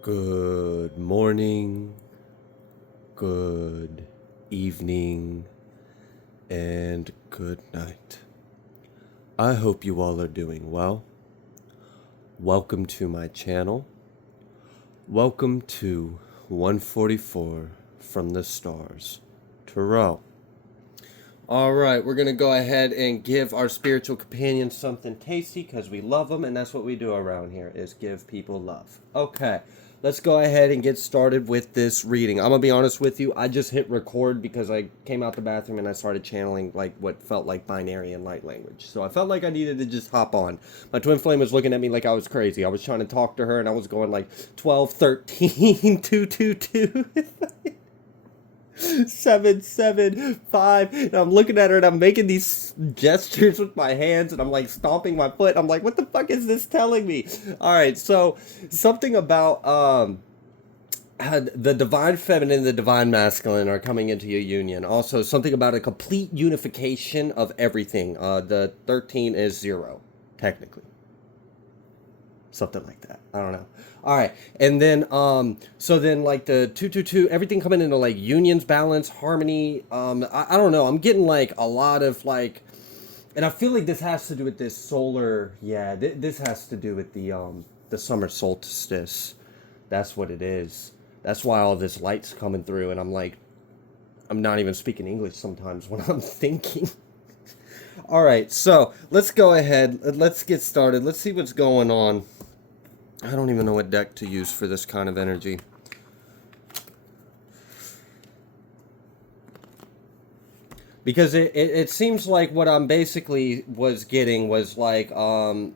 Good morning, good evening, and good night. I hope you all are doing well. Welcome to my channel. Welcome to 144 from the stars. Terrell. Alright, we're going to go ahead and give our spiritual companions something tasty because we love them, and that's what we do around here, is give people love. Okay, let's go ahead and get started with this reading. I'm going to be honest with you, I just hit record because I came out the bathroom and I started channeling like what felt like binary and light language. So I felt like I needed to just hop on. My twin flame was looking at me like I was crazy. I was trying to talk to her and I was going like 12, 13, 2, 2, 2. 775. And I'm looking at her and I'm making these gestures with my hands and I'm like stomping my foot. I'm like, what the fuck is this telling me? All right, so something about the divine feminine and the divine masculine are coming into a union. Also, something about a complete unification of everything. The 13 is 0, technically. Something like that. I don't know. All right. And then so then like the 222, everything coming into like unions, balance, harmony. I don't know. I'm getting like a lot of like, and I feel like this has to do with this solar, yeah, this has to do with the summer solstice. That's what it is. That's why all this light's coming through and I'm like, I'm not even speaking English sometimes when I'm thinking. All right, so let's go ahead. Let's get started. Let's see what's going on. I don't even know what deck to use for this kind of energy. Because it seems like what I'm basically was getting was like the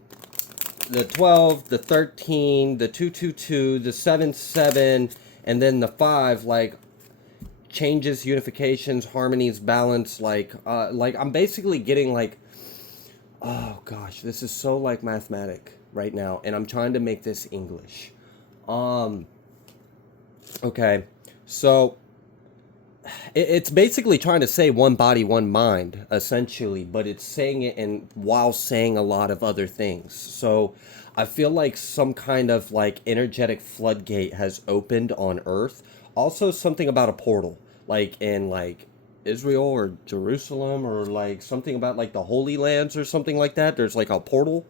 12, the 13, the 222, the 7, and then the 5, like changes, unifications, harmonies, balance, like I'm basically getting like, oh gosh, this is so like mathematic right now, and I'm trying to make this English. Okay, so it's basically trying to say one body, one mind, essentially, but it's saying it and while saying a lot of other things. So I feel like some kind of like energetic floodgate has opened on Earth. Also, something about a portal, like in like Israel or Jerusalem, or like something about like the Holy Lands or something like that. There's like a portal.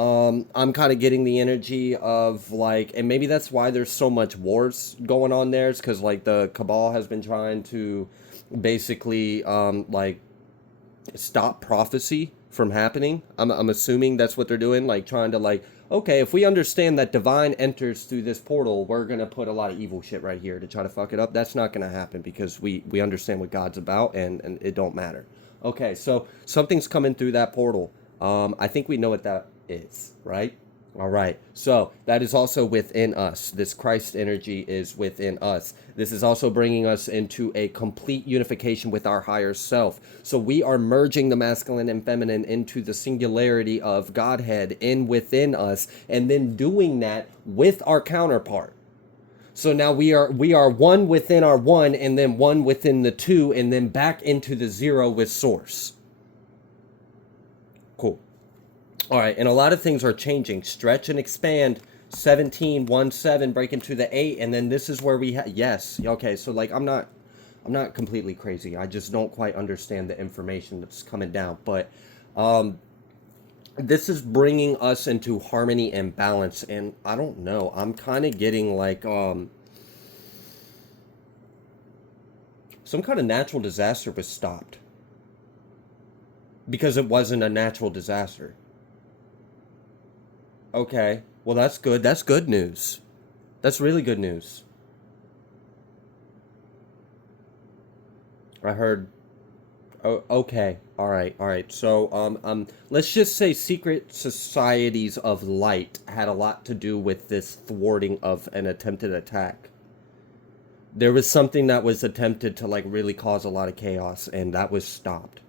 I'm kind of getting the energy of like, and maybe that's why there's so much wars going on there, is because like the cabal has been trying to basically like stop prophecy from happening. I'm assuming that's what they're doing, like trying to like, okay, if we understand that divine enters through this portal, we're gonna put a lot of evil shit right here to try to fuck it up. That's not gonna happen because we understand what God's about, and it don't matter. Okay, so something's coming through that portal. I think we know what that is, right? All right. So that is also within us. This Christ energy is within us. This is also bringing us into a complete unification with our higher self. So we are merging the masculine and feminine into the singularity of Godhead in within us, and then doing that with our counterpart. So now we are one within our one, and then one within the two, and then back into the 0 with source. Cool. All right, and a lot of things are changing. Stretch and expand. 17, 1, 7, break into the 8, and then this is where we have, yes, okay, so like I'm not completely crazy. I just don't quite understand the information that's coming down, but this is bringing us into harmony and balance, and I don't know, I'm kind of getting like some kind of natural disaster was stopped because it wasn't a natural disaster. Okay. Well, that's good. That's good news. That's really good news. I heard. Oh, okay. All right. All right. So, let's just say secret societies of light had a lot to do with this thwarting of an attempted attack. There was something that was attempted to like really cause a lot of chaos, and that was stopped,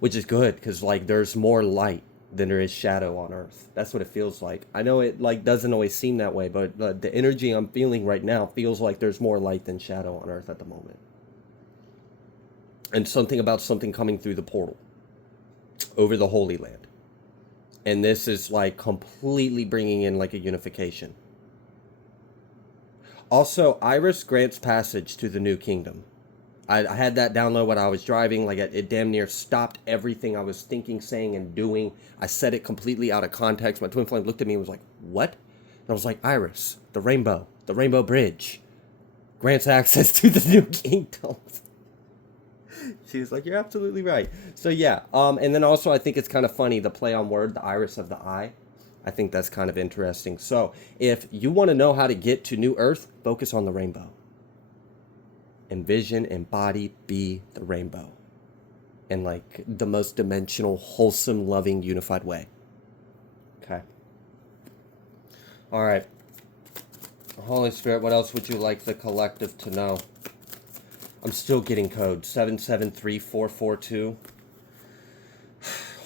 which is good because like there's more light than there is shadow on Earth. That's what it feels like. I know it like doesn't always seem that way, but the energy I'm feeling right now feels like there's more light than shadow on Earth at the moment. And something about something coming through the portal over the Holy Land. And this is like completely bringing in like a unification. Also, Iris grants passage to the new kingdom. I had that download when I was driving. Like it damn near stopped everything I was thinking, saying, and doing. I said it completely out of context. My twin flame looked at me and was like, "What?" And I was like, "Iris, the rainbow bridge, grants access to the new kingdom." She was like, "You're absolutely right." So yeah. And then also I think it's kind of funny the play on word, the iris of the eye. I think that's kind of interesting. So if you want to know how to get to New Earth, focus on the rainbow. Envision, embody, be the rainbow in like the most dimensional, wholesome, loving, unified way. Okay. All right. Holy Spirit, what else would you like the collective to know? I'm still getting code 773442.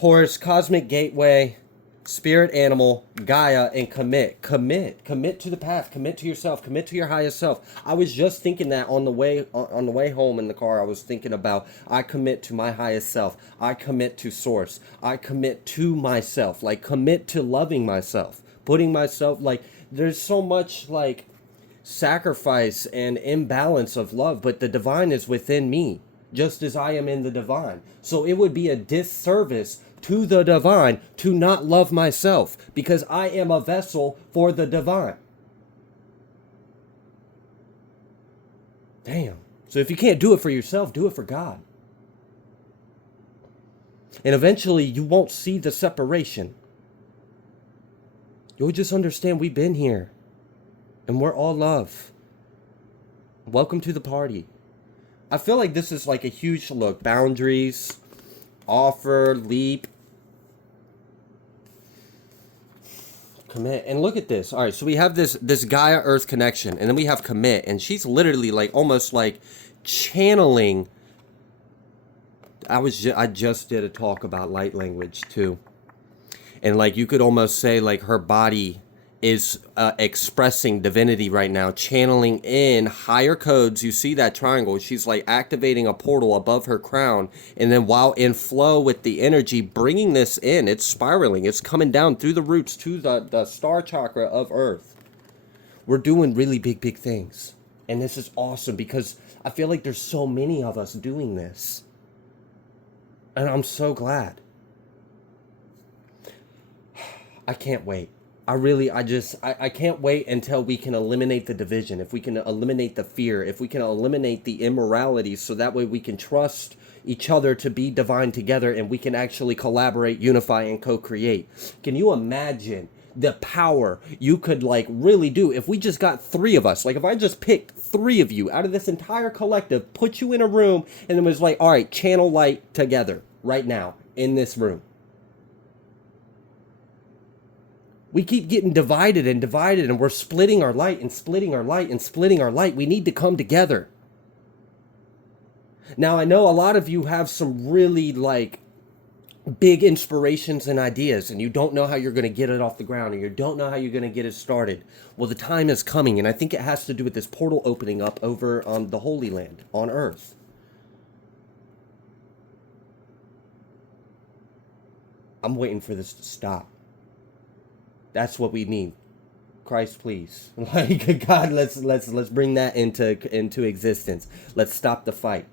Horus, Cosmic Gateway, Spirit Animal, Gaia, and commit. Commit to the path. Commit to yourself. Commit to your highest self. I was just thinking that on the way home in the car. I was thinking about I commit to my highest self. I commit to Source. I commit to myself. Like commit to loving myself. Putting myself like there's so much like sacrifice and imbalance of love, but the divine is within me, just as I am in the divine. So it would be a disservice to the divine to not love myself, because I am a vessel for the divine. Damn. So if you can't do it for yourself, do it for God. And eventually you won't see the separation. You'll just understand we've been here. And we're all love. Welcome to the party. I feel like this is like a huge look. Boundaries, offer, leap, commit. And look at this. All right, so we have this Gaia Earth connection, and then we have commit, and she's literally like almost like channeling. I just did a talk about light language too, and like you could almost say like her body is expressing divinity right now, channeling in higher codes. You see that triangle. She's like activating a portal above her crown. And then while in flow with the energy, bringing this in, it's spiraling. It's coming down through the roots to the star chakra of Earth. We're doing really big things. And this is awesome because I feel like there's so many of us doing this. And I'm so glad. I can't wait. I can't wait until we can eliminate the division, if we can eliminate the fear, if we can eliminate the immorality, so that way we can trust each other to be divine together and we can actually collaborate, unify, and co-create. Can you imagine the power you could like really do if we just got 3 of us? Like if I just picked 3 of you out of this entire collective, put you in a room, and it was like, all right, channel light together right now in this room. We keep getting divided, and we're splitting our light and splitting our light and splitting our light. We need to come together. Now, I know a lot of you have some really like big inspirations and ideas, and you don't know how you're going to get it off the ground, and you don't know how you're going to get it started. Well, the time is coming, and I think it has to do with this portal opening up over on the Holy Land on Earth. I'm waiting for this to stop. That's what we need. Christ, please. Like God, let's bring that into existence. Let's stop the fight.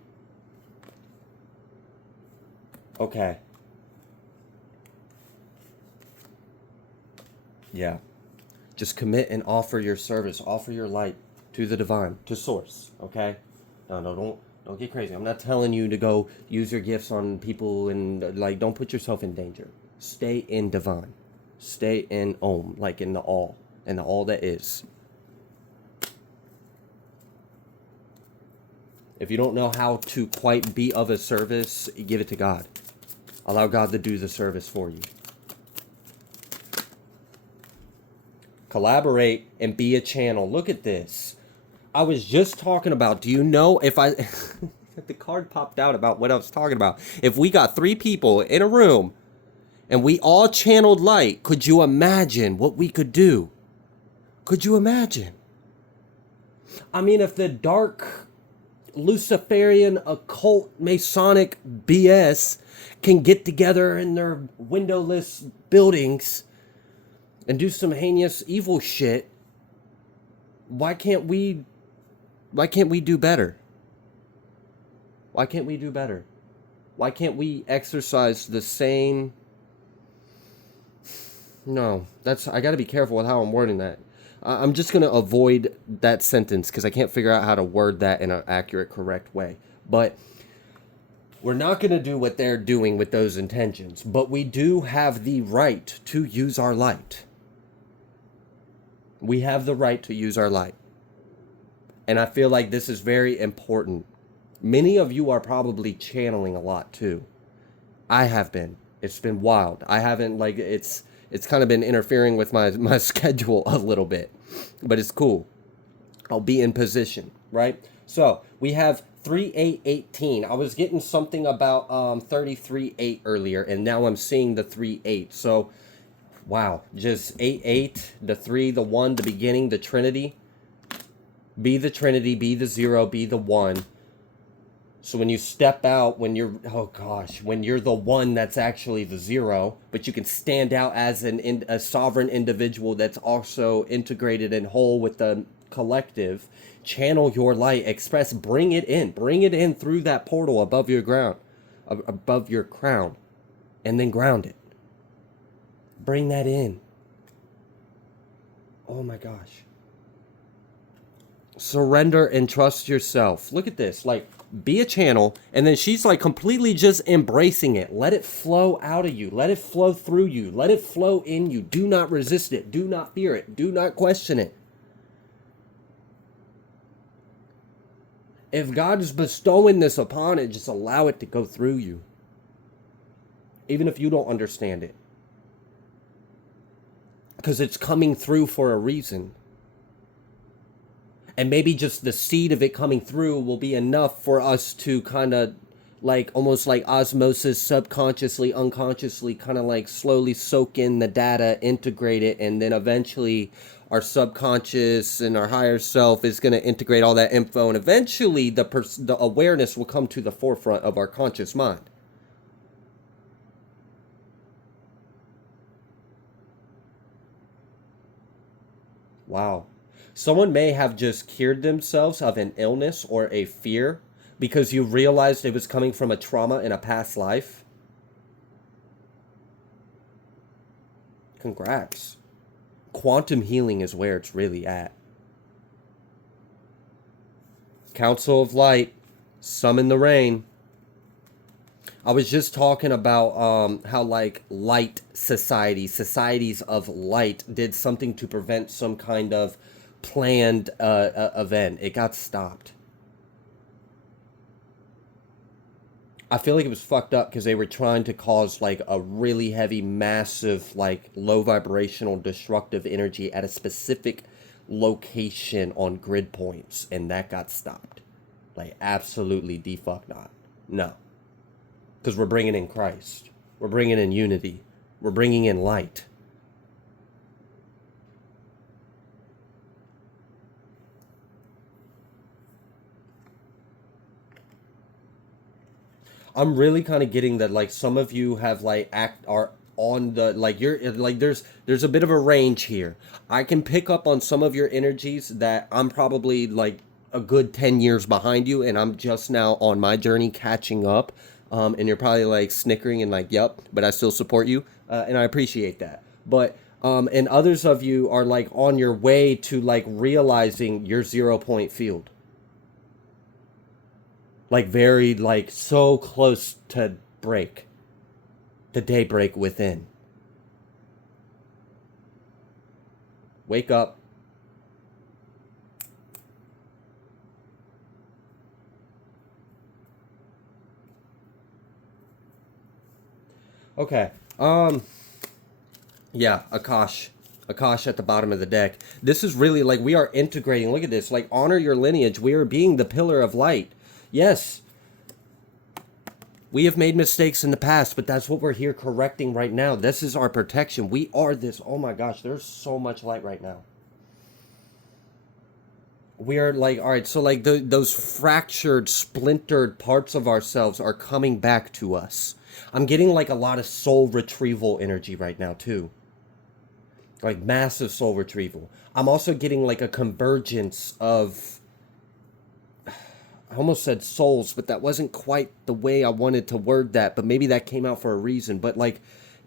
Okay. Yeah. Just commit and offer your service, offer your light to the divine, to Source, okay? No, don't get crazy. I'm not telling you to go use your gifts on people and like don't put yourself in danger. Stay in divine. Stay in Om, like in the all that is. If you don't know how to quite be of a service, give it to God. Allow God to do the service for you. Collaborate and be a channel. Look at this. I was just talking about, do you know if I... the card popped out about what I was talking about. If we got 3 people in a room and we all channeled light, could you imagine what we could do? Could you imagine? I mean, if the dark Luciferian occult Masonic BS can get together in their windowless buildings and do some heinous evil shit, Why can't we why can't we do better? Why can't we do better? Why can't we exercise the same? No, that's I got to be careful with how I'm wording that. I'm just going to avoid that sentence because I can't figure out how to word that in an accurate, correct way. But we're not going to do what they're doing with those intentions, but we do have the right to use our light. We have the right to use our light. And I feel like this is very important. Many of you are probably channeling a lot too. I have been. It's been wild. I haven't like it's kind of been interfering with my schedule a little bit. But it's cool. I'll be in position, right? So, we have 3818. I was getting something about 33:8 earlier and now I'm seeing the 38. So, wow, just 8 the 3, the 1, the beginning, the Trinity. Be the Trinity, be the 0, be the 1. So when you step out, when you're, oh gosh, when you're the 1 that's actually the 0, but you can stand out as a sovereign individual that's also integrated and whole with the collective, channel your light, express, bring it in through that portal above your ground, above your crown, and then ground it. Bring that in. Oh my gosh. Surrender and trust yourself. Look at this. Like, be a channel. And then she's like completely just embracing it. Let it flow out of you. Let it flow through you. Let it flow in you. Do not resist it. Do not fear it. Do not question it. If God is bestowing this upon it, just allow it to go through you. Even if you don't understand it. Because it's coming through for a reason. And maybe just the seed of it coming through will be enough for us to kind of like almost like osmosis, subconsciously, unconsciously, kind of like slowly soak in the data, integrate it, and then eventually our subconscious and our higher self is going to integrate all that info, and eventually the awareness will come to the forefront of our conscious mind. Wow. Someone may have just cured themselves of an illness or a fear because you realized it was coming from a trauma in a past life. Congrats. Quantum healing is where it's really at. Council of Light, summon the rain. I was just talking about how like light societies of light did something to prevent some kind of planned event. It got stopped. I feel like it was fucked up because they were trying to cause like a really heavy, massive, like low vibrational destructive energy at a specific location on grid points, and that got stopped. Like absolutely the fuck not. No. Because we're bringing in Christ. We're bringing in unity. We're bringing in light. I'm really kind of getting that like some of you have like are on the like you're like there's a bit of a range here. I can pick up on some of your energies that I'm probably like a good 10 years behind you and I'm just now on my journey catching up. And you're probably like snickering and like, yep, but I still support you. And I appreciate that. But and others of you are like on your way to like realizing your 0 point field. Like very like so close to break. The daybreak within. Wake up. Okay. Yeah, Akash. Akash at the bottom of the deck. This is really like we are integrating. Look at this. Like honor your lineage. We are being the pillar of light. Yes. We have made mistakes in the past, but that's what we're here correcting right now. This is our protection. We are this. Oh my gosh, there's so much light right now. We are like, all right, so like those fractured, splintered parts of ourselves are coming back to us. I'm getting like a lot of soul retrieval energy right now too. like massive soul retrieval. I'm also getting like a convergence of, I almost said souls, but that wasn't quite the way I wanted to word that, but maybe that came out for a reason. But like,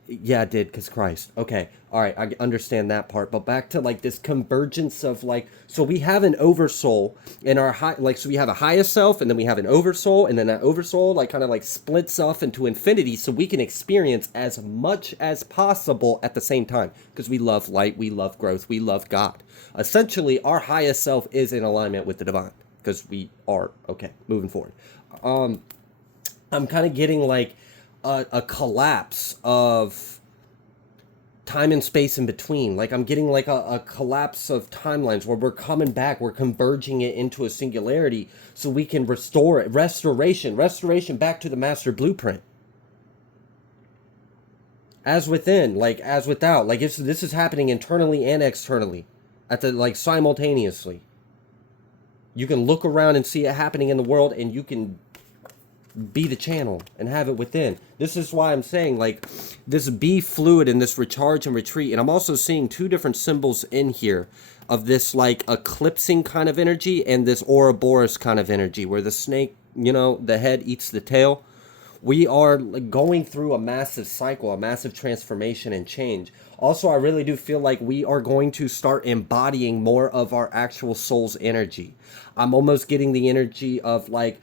yeah, it did, because Christ. Okay, all right, I understand that part. But back to like this convergence of like, so we have an oversoul in our high, like, so we have a highest self, and then we have an oversoul, and then that oversoul like kind of like splits off into infinity, so we can experience as much as possible at the same time, because we love light, we love growth, we love God. Essentially, our highest self is in alignment with the divine, because we are. Okay, moving forward. I'm kind of getting like a collapse of time and space in between. Like I'm getting like a collapse of timelines where we're coming back, we're converging it into a singularity so we can restore it. Restoration back to the master blueprint. As within, like as without. Like this is happening internally and externally at the like simultaneously. You can look around and see it happening in the world, and you can be the channel and have it within. This is why I'm saying like this be fluid and this recharge and retreat. And I'm also seeing two different symbols in here of this like eclipsing kind of energy and this Ouroboros kind of energy where the snake, you know, the head eats the tail. We are going through a massive cycle, a massive transformation and change. Also, I really do feel like we are going to start embodying more of our actual soul's energy. I'm almost getting the energy of like,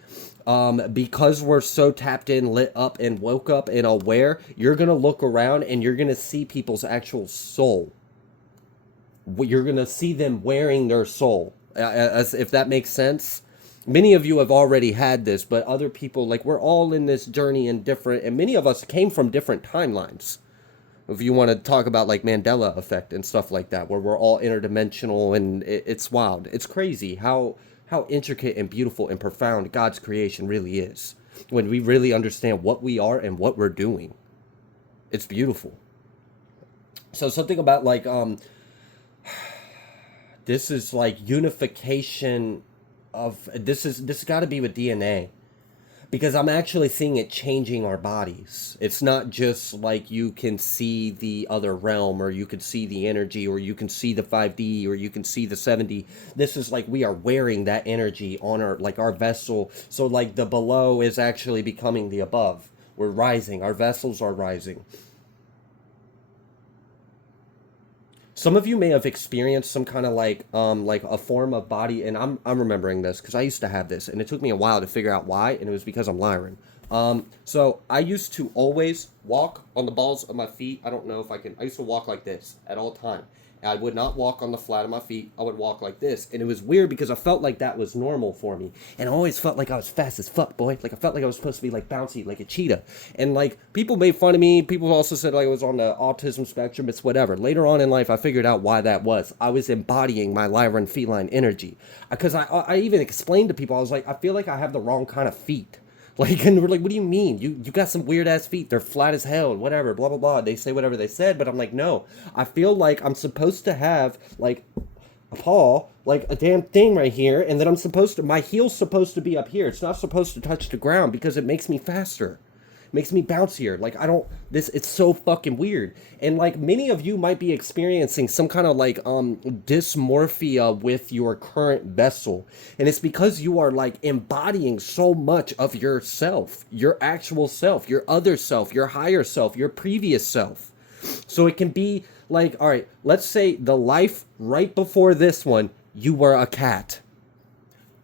because we're so tapped in, lit up, and woke up and aware, you're going to look around and you're going to see people's actual soul. You're going to see them wearing their soul, as if that makes sense. Many of you have already had this, but other people, like we're all in this journey and different, and many of us came from different timelines. If you want to talk about like Mandela effect and stuff like that, where we're all interdimensional, and it's wild. It's crazy how intricate and beautiful and profound God's creation really is when we really understand what we are and what we're doing. It's beautiful. So something about like this is like unification of this got to be with DNA, because I'm actually seeing it changing our bodies. It's not just like you can see the other realm, or you can see the energy, or you can see the 5D, or you can see the 7D. This is like we are wearing that energy on our like our vessel. So like the below is actually becoming the above. We're rising. Our vessels are rising. Some of you may have experienced some kind of like a form of body, and I'm remembering this because I used to have this, and it took me a while to figure out why, and it was because I'm Lyran. So I used to always walk on the balls of my feet. I don't know if I can. I used to walk like this at all time. I would not walk on the flat of my feet. I would walk like this. And it was weird because I felt like that was normal for me. And I always felt like I was fast as fuck, boy. Like I felt like I was supposed to be like bouncy, like a cheetah. And like people made fun of me. People also said like I was on the autism spectrum. It's whatever. Later on in life, I figured out why that was. I was embodying my Lyran feline energy. Because I even explained to people, I was like, I feel like I have the wrong kind of feet. Like, and we're like, what do you mean? You got some weird ass feet. They're flat as hell and whatever, blah, blah, blah. They say whatever they said, but I'm like, no. I feel like I'm supposed to have, like, a paw, like a damn thing right here, and then I'm supposed to, my heel's supposed to be up here. It's not supposed to touch the ground because it makes me faster. Makes me bouncier. Like, I don't, it's so fucking weird. And like many of you might be experiencing some kind of like dysmorphia with your current vessel, and it's because you are like embodying so much of yourself, your actual self, your other self, your higher self, your previous self. So it can be like, all right, let's say the life right before this one, you were a cat.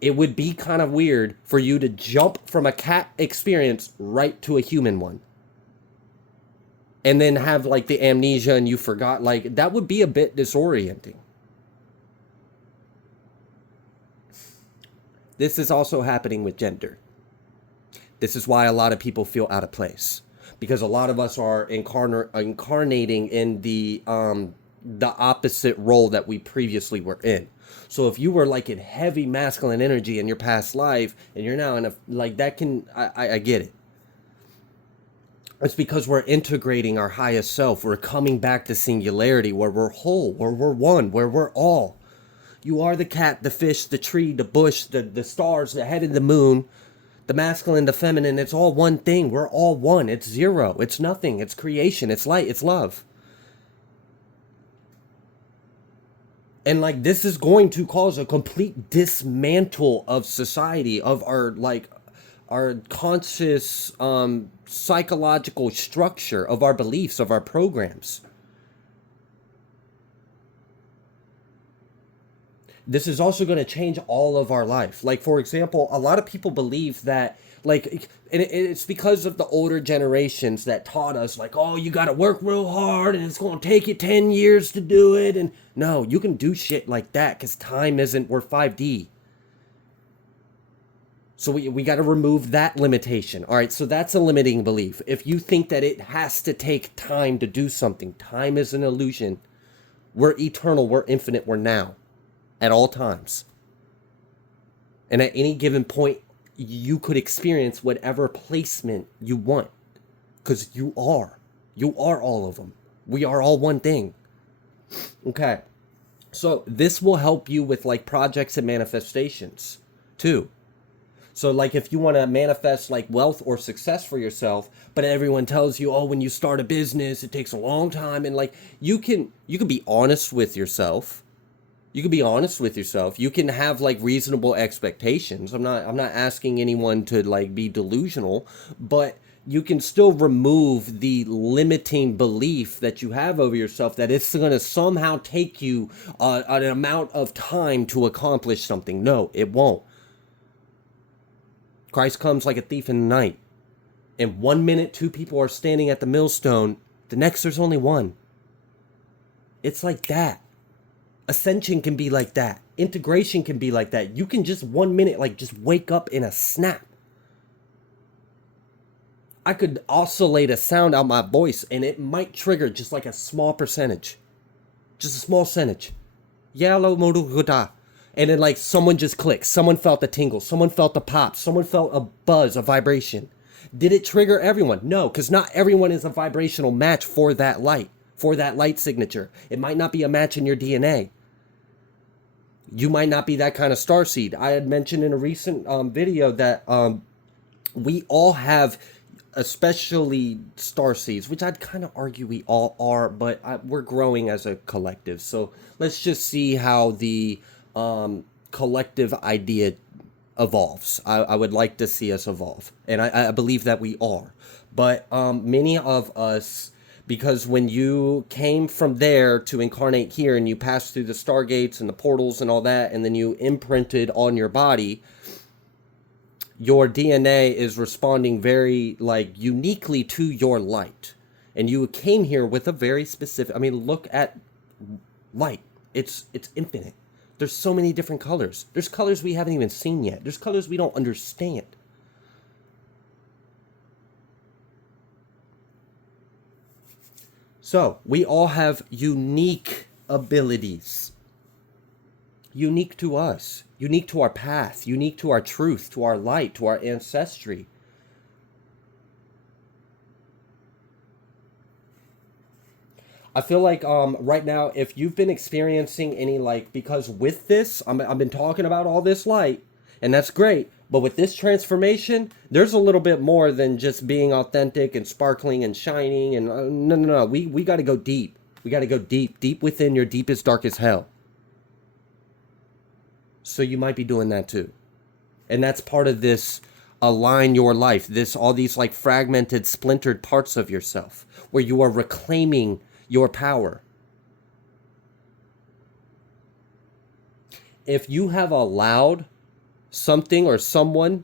It would be kind of weird for you to jump from a cat experience right to a human one. And then have like the amnesia and you forgot, like that would be a bit disorienting. This is also happening with gender. This is why a lot of people feel out of place. Because a lot of us are incarnating in the opposite role that we previously were in. So if you were like in heavy masculine energy in your past life and you're now in a, like that can, I get it. It's because we're integrating our highest self. We're coming back to singularity where we're whole, where we're one, where we're all. You are the cat, the fish, the tree, the bush, the stars, the head of the moon, the masculine, the feminine. It's all one thing. We're all one. It's zero. It's nothing. It's creation. It's light. It's love. And like this is going to cause a complete dismantle of society, of our like our conscious psychological structure, of our beliefs, of our programs. This is also going to change all of our life. Like, for example, a lot of people believe that, like, and it's because of the older generations that taught us, like, oh, you got to work real hard and it's going to take you 10 years to do it. And no, you can do shit like that because time isn't, we're 5D. So we got to remove that limitation. All right, so that's a limiting belief. If you think that it has to take time to do something, time is an illusion. We're eternal, we're infinite, we're now at all times. And at any given point, you could experience whatever placement you want because you are. You are all of them. We are all one thing. Okay. So this will help you with like projects and manifestations too. So like if you want to manifest like wealth or success for yourself, but everyone tells you, oh, when you start a business, it takes a long time. And like you can be honest with yourself. You can be honest with yourself. You can have like reasonable expectations. I'm not asking anyone to like be delusional, but you can still remove the limiting belief that you have over yourself that it's going to somehow take you an amount of time to accomplish something. No, it won't. Christ comes like a thief in the night. In 1 minute, 2 people are standing at the millstone. The next, there's only one. It's like that. Ascension can be like that. Integration can be like that. You can just 1 minute, like just wake up in a snap. I could oscillate a sound out my voice and it might trigger just like a small percentage. Just a small percentage. Yellow moduguta. And then like someone just clicked. Someone felt the tingle. Someone felt the pop. Someone felt a buzz, a vibration. Did it trigger everyone? No, because not everyone is a vibrational match for that light signature. It might not be a match in your DNA. You might not be that kind of starseed. I had mentioned in a recent video that we all have, especially starseeds, which I'd kind of argue we all are, but we're growing as a collective. So let's just see how the collective idea evolves. I would like to see us evolve, and I believe that we are. But many of us, because when you came from there to incarnate here and you passed through the stargates and the portals and all that, and then you imprinted on your body, your DNA is responding very like uniquely to your light. And you came here with a very specific, I mean, look at light. It's infinite. There's so many different colors. There's colors we haven't even seen yet. There's colors we don't understand. So, we all have unique abilities. Unique to us. Unique to our path. Unique to our truth, to our light, to our ancestry. I feel like right now, if you've been experiencing any like, because with this, I've been talking about all this light, and that's great. But with this transformation, there's a little bit more than just being authentic and sparkling and shining. And no. We got to go deep. We got to go deep within your deepest, darkest hell. So you might be doing that too. And that's part of this align your life. All these like fragmented, splintered parts of yourself where you are reclaiming your power. If you have allowed something or someone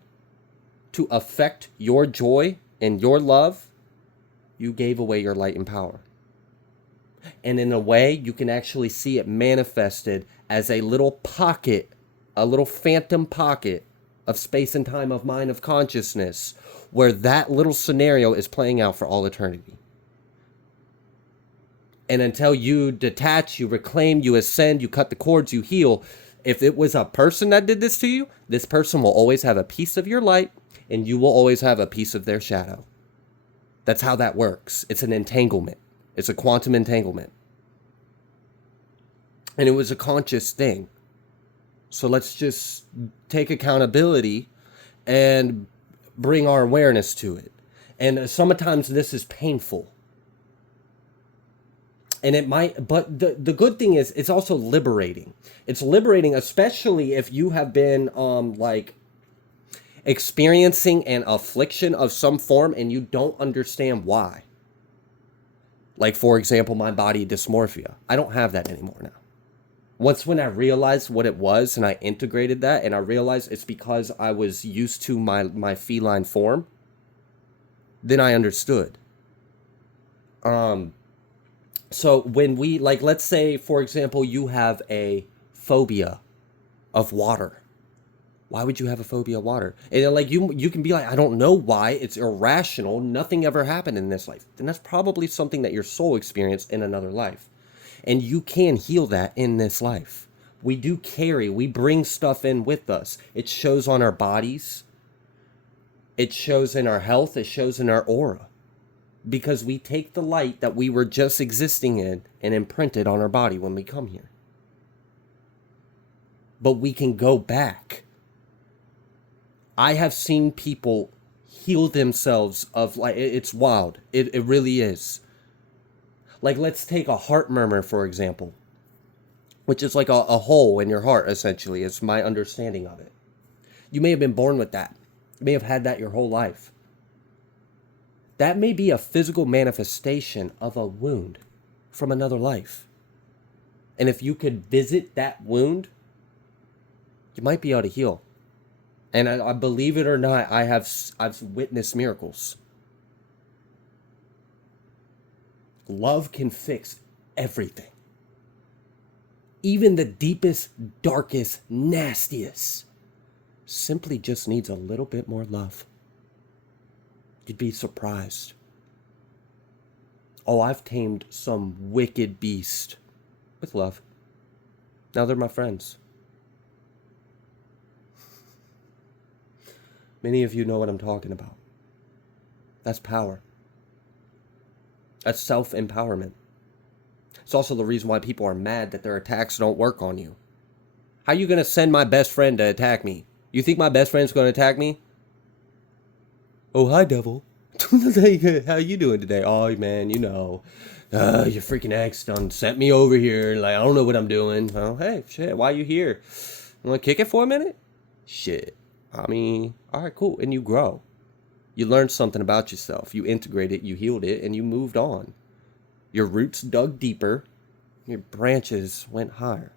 to affect your joy and your love, you gave away your light and power. And in a way, you can actually see it manifested as a little pocket, a little phantom pocket of space and time, of mind, of consciousness, where that little scenario is playing out for all eternity. And until you detach, you reclaim, you ascend, you cut the cords, you heal. If it was a person that did this to you, this person will always have a piece of your light and you will always have a piece of their shadow. That's how that works. It's an entanglement. It's a quantum entanglement. And it was a conscious thing. So let's just take accountability and bring our awareness to it. And sometimes this is painful. And it might, but the good thing is it's also liberating. It's liberating, especially if you have been like experiencing an affliction of some form and you don't understand why. Like, for example, my body dysmorphia. I don't have that anymore now. Once when I realized what it was and I integrated that and I realized it's because I was used to my feline form, then I understood. Um so when we, like, let's say for example you have a phobia of water. Why would you have a phobia of water? And then, like, you can be like, I don't know why. It's irrational. Nothing ever happened in this life. Then that's probably something that your soul experienced in another life. And you can heal that in this life. We bring stuff in with us. It shows on our bodies. It shows in our health. It shows in our aura. Because we take the light that we were just existing in and imprint it on our body when we come here. But we can go back. I have seen people heal themselves of, like, it's wild. It really is. Like, let's take a heart murmur, for example, which is like a hole in your heart, essentially. It's my understanding of it. You may have been born with that. You may have had that your whole life. That may be a physical manifestation of a wound from another life. And if you could visit that wound, you might be able to heal. And I believe it or not, I've witnessed miracles. Love can fix everything. Even the deepest, darkest, nastiest simply just needs a little bit more love. You'd be surprised. Oh, I've tamed some wicked beast with love. Now they're my friends. Many of you know what I'm talking about. That's power. That's self-empowerment. It's also the reason why people are mad that their attacks don't work on you. How are you going to send my best friend to attack me? You think my best friend's going to attack me? Oh, hi, devil. How you doing today? Oh, man, you know. Your freaking ex done sent me over here. Like, I don't know what I'm doing. Oh, hey, shit, why you here? You want to kick it for a minute? Shit. I mean, all right, cool. And you grow. You learned something about yourself. You integrated, you healed it, and you moved on. Your roots dug deeper. Your branches went higher.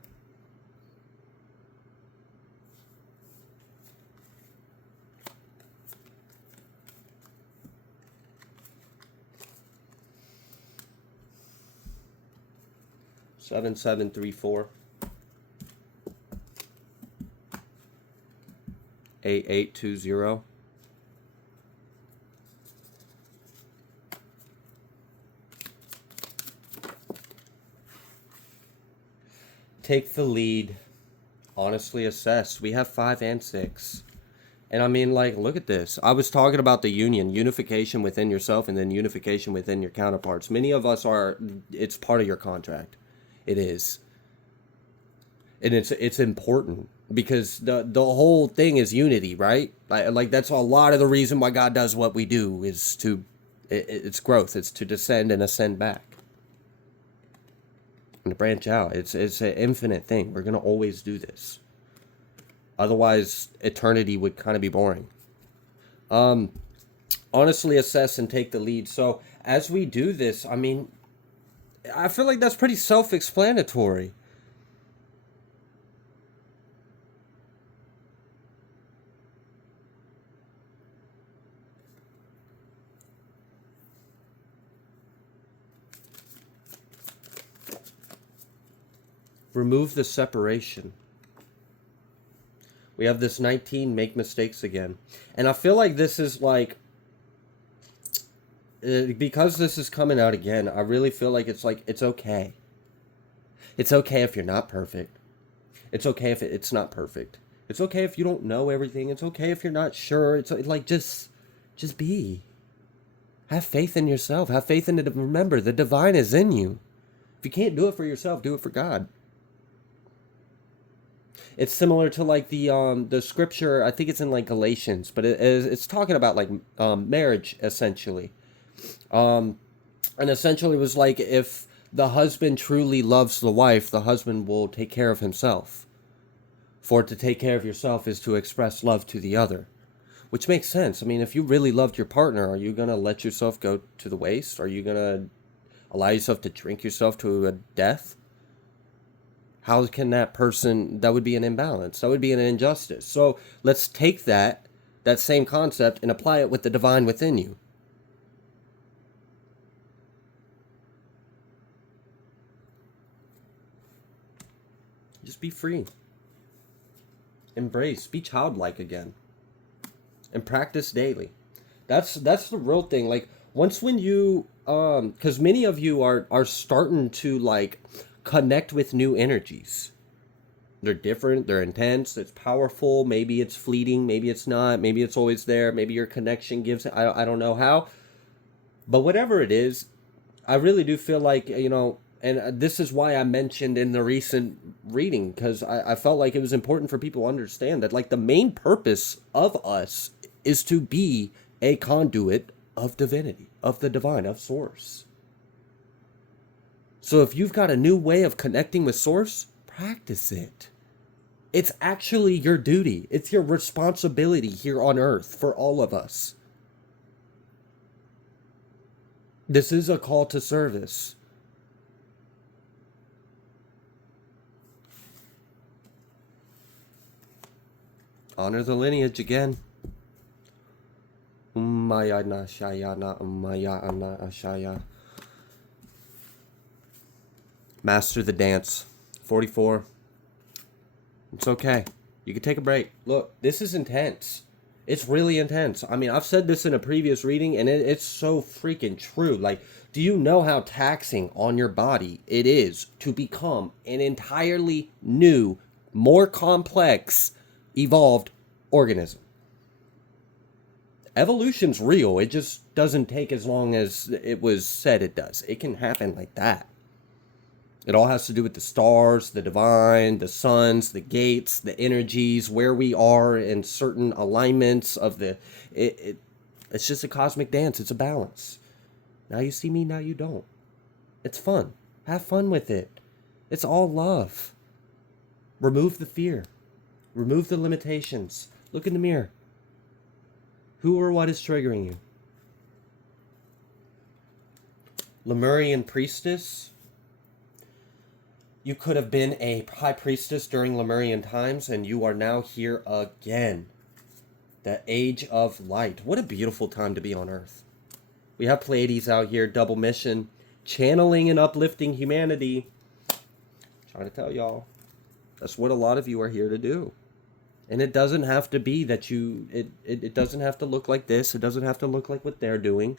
Seven, 734. 8820. Take the lead. Honestly assess. We have 5 and 6. And I mean, like, look at this. I was talking about the unification within yourself and then unification within your counterparts. Many of us are, it's part of your contract. It is. And it's important. Because the whole thing is unity, right? Like that's a lot of the reason why God does what we do is it's growth. It's to descend and ascend back and to branch out. It's an infinite thing. We're gonna always do this. Otherwise, eternity would kind of be boring. Honestly assess and take the lead. So as we do this, I mean, I feel like that's pretty self-explanatory. Remove the separation. We have this 19, make mistakes again. And I feel like this is like, because this is coming out again, I really feel like it's okay. It's okay if you're not perfect. It's okay if it's not perfect. It's okay if you don't know everything. It's okay if you're not sure. It's like, just be. Have faith in yourself. Have faith in it. Remember, the divine is in you. If you can't do it for yourself, do it for God. It's similar to like the scripture. I think it's in like Galatians, but it's talking about like marriage essentially. And essentially it was like if the husband truly loves the wife, the husband will take care of himself. For to take care of yourself is to express love to the other, which makes sense. I mean, if you really loved your partner, are you going to let yourself go to the waste? Are you going to allow yourself to drink yourself to a death? How can that person, that would be an imbalance. That would be an injustice. So let's take that same concept and apply it with the divine within you. Just be free. Embrace. Be childlike again. And practice daily. That's the real thing. Like once when you because many of you are starting to like connect with new energies. They're different, they're intense, it's powerful, maybe it's fleeting, maybe it's not, maybe it's always there, maybe your connection gives it, I don't know how. But whatever it is, I really do feel like, and this is why I mentioned in the recent reading, because I felt like it was important for people to understand that, like, the main purpose of us is to be a conduit of divinity, of the divine, of Source. So if you've got a new way of connecting with Source, practice it. It's actually your duty. It's your responsibility here on earth for all of us. This is a call to service. Honor the lineage again. Ummayana Shayana Ummayana Ashaya. Master the dance. 44. It's okay. You can take a break. Look, this is intense. It's really intense. I mean, I've said this in a previous reading, and it's so freaking true. Like, do you know how taxing on your body it is to become an entirely new, more complex, evolved organism? Evolution's real. It just doesn't take as long as it was said it does. It can happen like that. It all has to do with the stars, the divine, the suns, the gates, the energies, where we are in certain alignments of the... It's just a cosmic dance. It's a balance. Now you see me, now you don't. It's fun. Have fun with it. It's all love. Remove the fear. Remove the limitations. Look in the mirror. Who or what is triggering you? Lemurian priestess. You could have been a high priestess during Lemurian times, and you are now here again. The age of light. What a beautiful time to be on Earth. We have Pleiades out here, double mission, channeling and uplifting humanity. Trying to tell y'all, that's what a lot of you are here to do. And it doesn't have to be that it doesn't have to look like this. It doesn't have to look like what they're doing.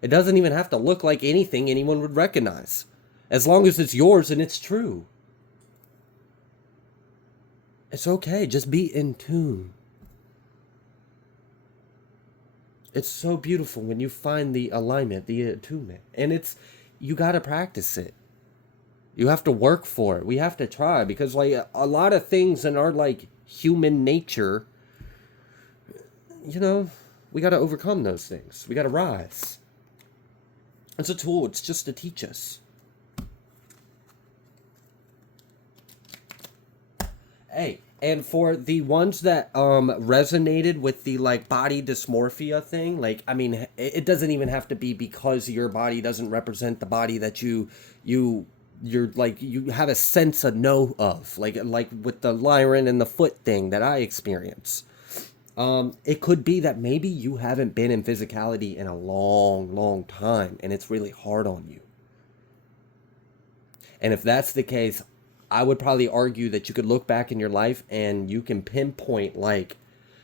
It doesn't even have to look like anything anyone would recognize. As long as it's yours and it's true. It's okay. Just be in tune. It's so beautiful when you find the alignment, the attunement. And you got to practice it. You have to work for it. We have to try, because like a lot of things in our like human nature, we got to overcome those things. We got to rise. It's a tool. It's just to teach us. Hey, and for the ones that resonated with the like body dysmorphia thing, like, I mean, it doesn't even have to be because your body doesn't represent the body that you're like, you have a sense of of, like with the Lyran and the foot thing that I experience. It could be that maybe you haven't been in physicality in a long, long time, and it's really hard on you. And if that's the case, I would probably argue that you could look back in your life and you can pinpoint like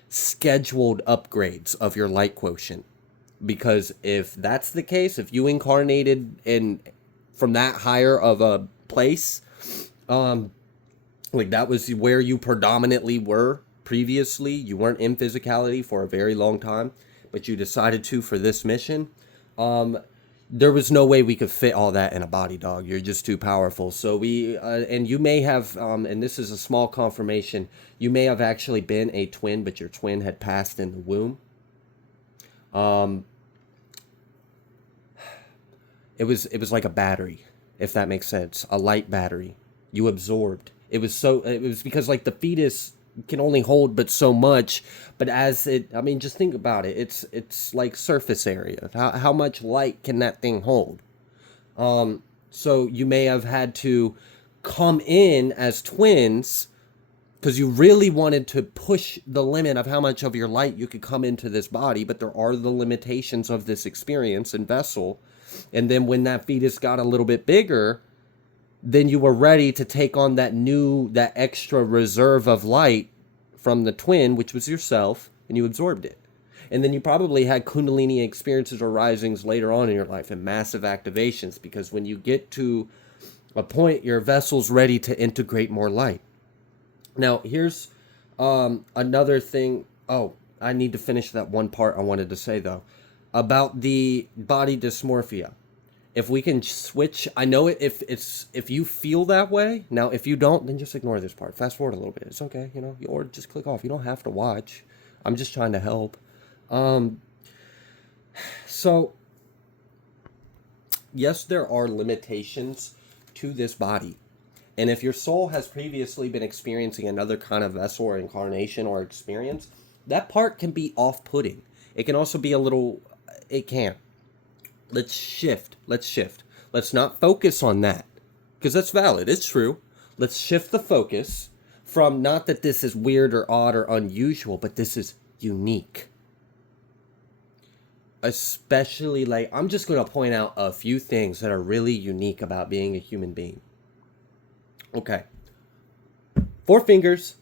scheduled upgrades of your light quotient. Because if that's the case, if you incarnated from that higher of a place, like that was where you predominantly were previously, you weren't in physicality for a very long time, but you decided to for this mission, there was no way we could fit all that in a body, dog. You're just too powerful. So and you may have, and this is a small confirmation, you may have actually been a twin, but your twin had passed in the womb. It was like a battery. if that makes sense. A light battery. You absorbed. It was because like the fetus can only hold but so much, but as it, I mean, just think about it. It's like surface area. How much light can that thing hold? So you may have had to come in as twins because you really wanted to push the limit of how much of your light you could come into this body, but there are the limitations of this experience and vessel. And then when that fetus got a little bit bigger, then you were ready to take on that extra reserve of light from the twin, which was yourself, and you absorbed it. And then you probably had Kundalini experiences or risings later on in your life and massive activations, because when you get to a point, your vessel's ready to integrate more light. Now, here's another thing. Oh, I need to finish that one part I wanted to say, though, about the body dysmorphia. If we can switch, I know if you feel that way. Now, if you don't, then just ignore this part. Fast forward a little bit. It's okay, or just click off. You don't have to watch. I'm just trying to help. So, yes, there are limitations to this body. And if your soul has previously been experiencing another kind of vessel or incarnation or experience, that part can be off-putting. It can also be it can. Let's shift. Let's not focus on that, because that's valid. It's true. Let's shift the focus from not that this is weird or odd or unusual, but this is unique. Especially, like, I'm just going to point out a few things that are really unique about being a human being. Okay. 4 fingers,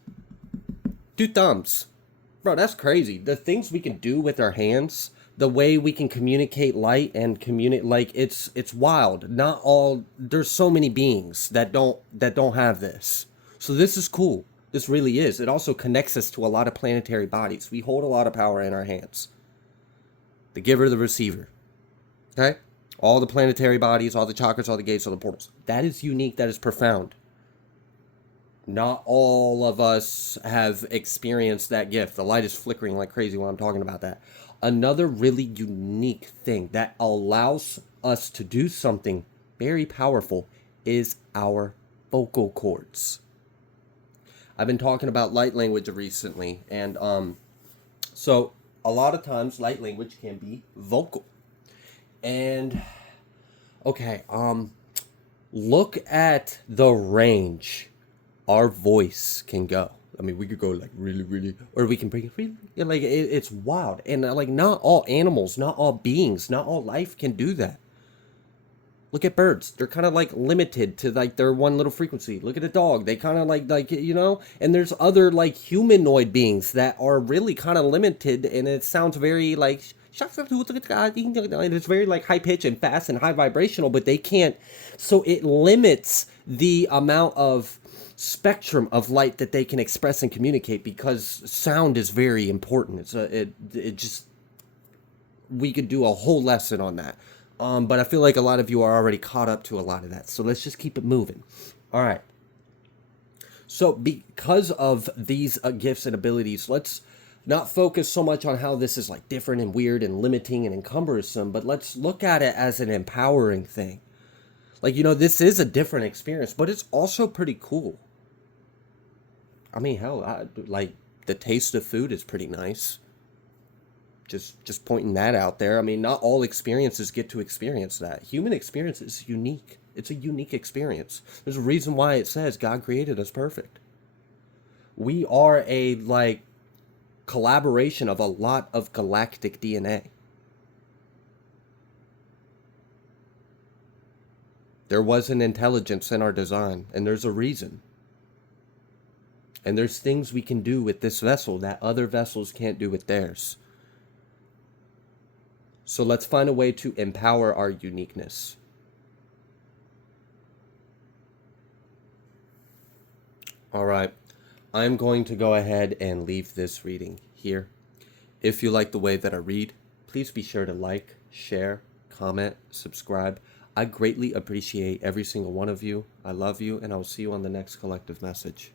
2 thumbs. Bro, that's crazy. The things we can do with our hands, the way we can communicate light and communicate, like, it's wild. Not all, there's so many beings that don't have this. So this is cool. This really is. It also connects us to a lot of planetary bodies. We hold a lot of power in our hands. The giver, the receiver. Okay? All the planetary bodies, all the chakras, all the gates, all the portals. That is unique. That is profound. Not all of us have experienced that gift. The light is flickering like crazy while I'm talking about that. Another really unique thing that allows us to do something very powerful is our vocal cords. I've been talking about light language recently, and so a lot of times light language can be vocal. And okay, look at the range our voice can go. I mean, we could go like really, really, or we can bring it really, like it's wild. And like, not all animals, not all beings, not all life can do that. Look at birds. They're kind of like limited to like their one little frequency. Look at a dog. They kind of like, and there's other like humanoid beings that are really kind of limited, and it sounds very like, and it's very like high pitch and fast and high vibrational, but they can't. So it limits the amount of spectrum of light that they can express and communicate, because sound is very important. We could do a whole lesson on that. But I feel like a lot of you are already caught up to a lot of that. So let's just keep it moving. All right. So because of these gifts and abilities, let's not focus so much on how this is like different and weird and limiting and cumbersome, but let's look at it as an empowering thing. Like, this is a different experience, but it's also pretty cool. I mean, hell, like the taste of food is pretty nice. Just pointing that out there. I mean, not all experiences get to experience that. Human experience is unique. It's a unique experience. There's a reason why it says God created us perfect. We are a like collaboration of a lot of galactic DNA. There was an intelligence in our design, and there's a reason. And there's things we can do with this vessel that other vessels can't do with theirs. So let's find a way to empower our uniqueness. All right, I'm going to go ahead and leave this reading here. If you like the way that I read, please be sure to like, share, comment, subscribe. I greatly appreciate every single one of you. I love you, and I will see you on the next collective message.